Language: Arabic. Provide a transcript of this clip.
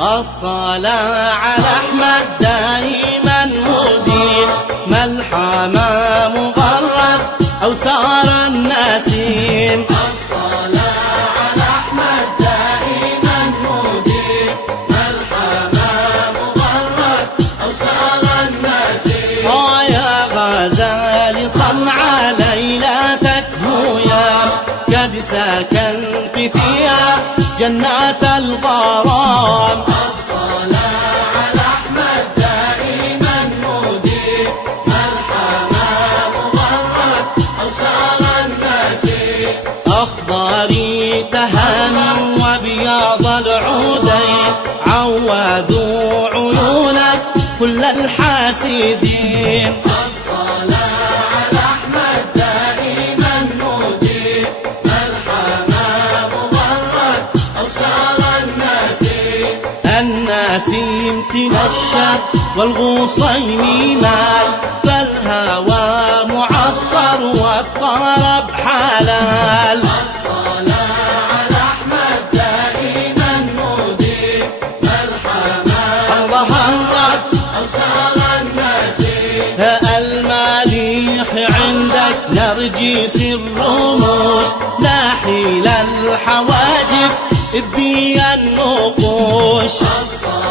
الصلاة على أحمد دائما مديم، ما الحمام مغرد أو سار النسيم. الصلاة على أحمد دائما مديم، ما الحمام مغرد أو سار النسيم. يا غزال صنع ليلتك هيام، قد سكنت فيها جنات الغرام. الصلاة على أحمد دائما مديم، ما الحمام مغرد أو سار النسيم. أخضري تهاني وبياض العودين، عوذوا عيونك كل الحاسدين. الصلاة على أحمد دائما مديم، ما الحمام مغرد أو سار النسيم. النسيم تنشد والغصين مال، فالهوى معطر والطرب حلال. الصلاة على أحمد دائما مديم، ما الحمام مغرد أو سار النسيم. المليح عندك نرجس الرموش، ناحل الحواجب بي النقوش. الصلاة